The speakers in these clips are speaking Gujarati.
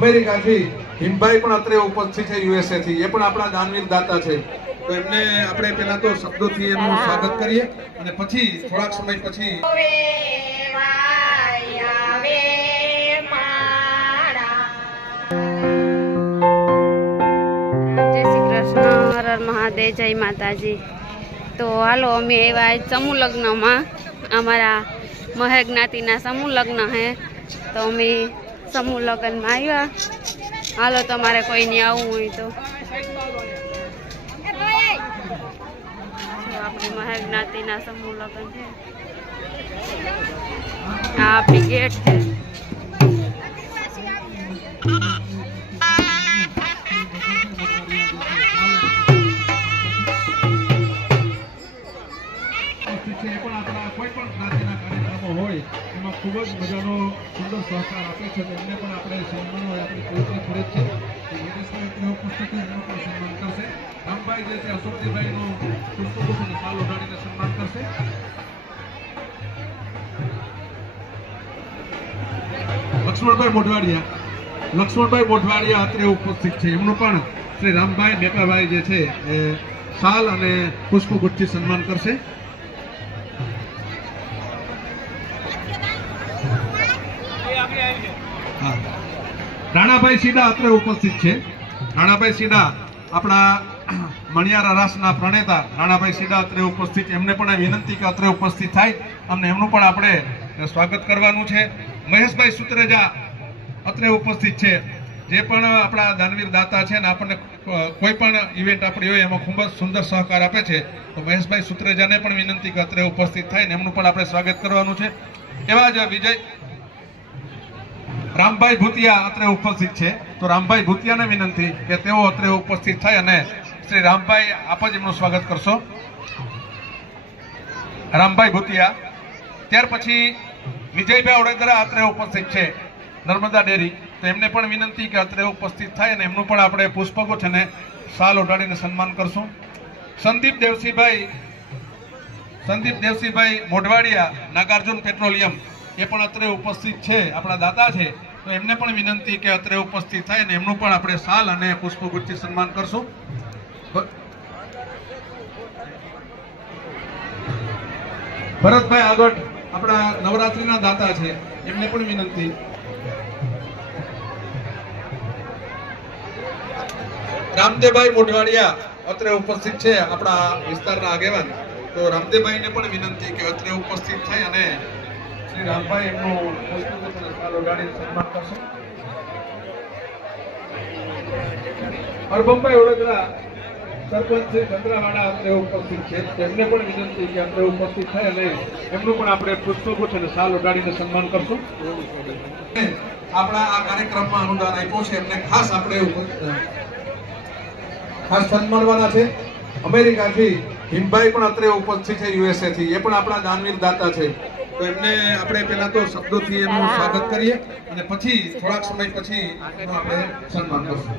અમેરિકાથી હિમભાઈ પણ અત્રે ઉપસ્થિત છે યુએસએ થી એ પણ આપણા દાનવીર દાતા છે. તો એમને આપણે પહેલા તો શબ્દોથી એનું સ્વાગત કરીએ અને પછી થોડાક સમય પછી મહાદેવ જય માતાજી. તો હાલો અમે એવા સમૂહ લગ્નમાં અમારા મહે જ્ઞાતિના સમૂહ લગ્ન હે. તો અમે સમૂહ લગ્નમાં આવ્યા. હાલો, તમારે કોઈને આવવું હોય તો. આપણે આપણી મહે જ્ઞાતિના સમૂહ લગ્ન છે. આ આપણી ગેટ છે. ખૂબ જ મજાનો સુંદર સહકાર આપે છે તો એમને પણ આપણે સન્માનનો આપણી પવિત્ર ફરજ છે. કે વિદેશના ગ્રહ ઉપસ્થિત એમનું પણ સન્માન કરશે. રામભાઈ જે છે, અશોકજીભાઈનું અને શાલ ઓઢાડીને સન્માન કરશે. લક્ષ્મણભાઈ મોઢવાડિયા. લક્ષ્મણભાઈ મોઢવાડિયા અત્રે ઉપસ્થિત છે. એમનું પણ શ્રી રામભાઈ મેકાભાઈ જે છે, એ શાલ અને પુષ્પગુચ્છથી સન્માન કરશે. હા. રાણાભાઈ સીડા અત્રે ઉપસ્થિત છે. રાણાભાઈ સીડા આપણા મણિયારા રાસના પ્રણેતા. રાણાભાઈ સીડા અત્રે ઉપસ્થિત. એમને પણ વિનંતી કે અત્રે ઉપસ્થિત થાય. અમને એમનું પણ આપણે સ્વાગત કરવાનું છે. મહેશભાઈ સુત્રેજા અત્રે ઉપસ્થિત છે. જે પણ આપણા દાનવીર દાતા છે ને આપણને કોઈ પણ ઇવેન્ટ આપણી હોય એમાં ખૂબ જ સુંદર સહકાર આપે છે. તો મહેશભાઈ સુત્રેજાને પણ વિનંતી કે અત્રે ઉપસ્થિત થાય ને એમનું પણ આપણે સ્વાગત કરવાનું છે. એવા જ વિજય રામભાઈ ભૂતિયા અત્રે ઉપસ્થિત છે. તો રામભાઈ ભૂતિયાને વિનંતી કે તેઓ અત્રે ઉપસ્થિત થાય અને શ્રી રામભાઈ આપ જ એમનું સ્વાગત કરશો. રામભાઈ ભૂતિયા, ત્યાર પછી વિજયભાઈ ઓડેદરા અત્રે ઉપસ્થિત છે, નર્મદા ડેરી. તો એમને પણ વિનંતી કે અત્રે ઉપસ્થિત થાય અને એમનું પણ આપણે પુષ્પકો છે ને શાલ ઓઢાડીને સન્માન કરશું. સંદીપ દેવસિંહભાઈ સંદીપ દેવસિંહભાઈ મોઢવાડિયા, નાગાર્જુન પેટ્રોલિયમ, એ પણ અત્રે ઉપસ્થિત છે. આપણા દાતા છે. તો એમને પણ વિનંતી કે અત્રે ઉપસ્થિત થાય અને એમનું પણ આપણે સાલ અને પુષ્પગુચ્છથી સન્માન કરશું. ભરતભાઈ આગળ આપણા નવરાત્રીના દાતા છે, એમને પણ વિનંતી. રામદેવભાઈ મોઢવાડિયા અત્રે ઉપસ્થિત છે આપણા વિસ્તારના આગેવાન. તો રામદેવભાઈને પણ વિનંતી કે અત્રે ઉપસ્થિત થાય અને શ્રી રામભાઈ એમનું પુષ્પગુચ્છ શાલ સન્માન કરશે. હરભમભાઈ વડોદરા સરપંચ શ્રી અત્રે ઉપસ્થિત છે. તેમને પણ વિનંતી કે આપણે ઉપસ્થિત થાય અને એમનું પણ આપણે પુષ્પગુચ્છ અને સાલ ઓઢાડીને સન્માન કરશું. આપણા આ કાર્યક્રમમાં અનુદાન આપ્યું છે. એમને ખાસ આપણે ખાસ સન્માનવાના છે. અમેરિકાથી હિમભાઈ પણ અત્રે ઉપસ્થિત છે યુએસએ થી એ પણ આપણા દાનવીર દાતા છે. તો એમને આપણે પહેલા તો શબ્દોથી એનું સ્વાગત કરીએ અને પછી થોડાક સમય પછી આપણે સન્માન કરશું.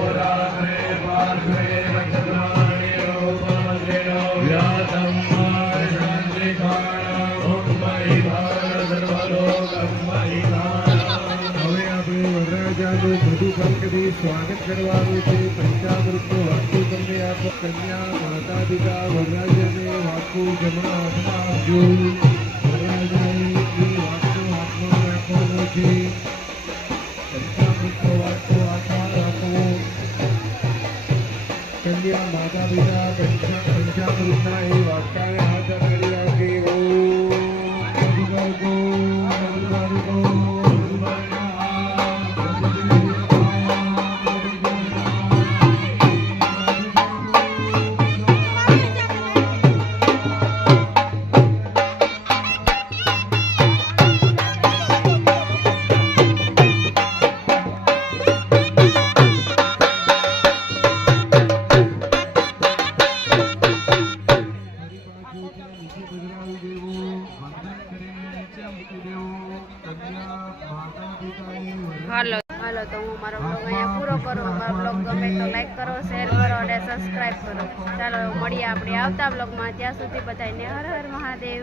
આપણે વરરાજાનું બધું પંકથી સ્વાગત કરવાનું છે પંચામૃતનો વાકુ તમને આપો કન્યા માતા પિતા વરરાજાને વાકુ જમણા હાથમાં આપજો વરરાજાએ એ વાકુ હાથમાં રાખવાનો છે પંચામૃતનો વાકુ હાથમાં રાખો કન્યા માતા પિતા પંચા પંચામૃતના એ વાક્યાને હાલો હાલો, તો હું મારો બ્લોગ અહીંયા પૂરો કરું. મારો બ્લોગ ગમે તો લાઈક કરો શેર કરો અને સબસ્ક્રાઈબ કરો. ચાલો મળીએ આપણે આવતા બ્લોગમાં ત્યાં સુધી બધાને હર હર મહાદેવ.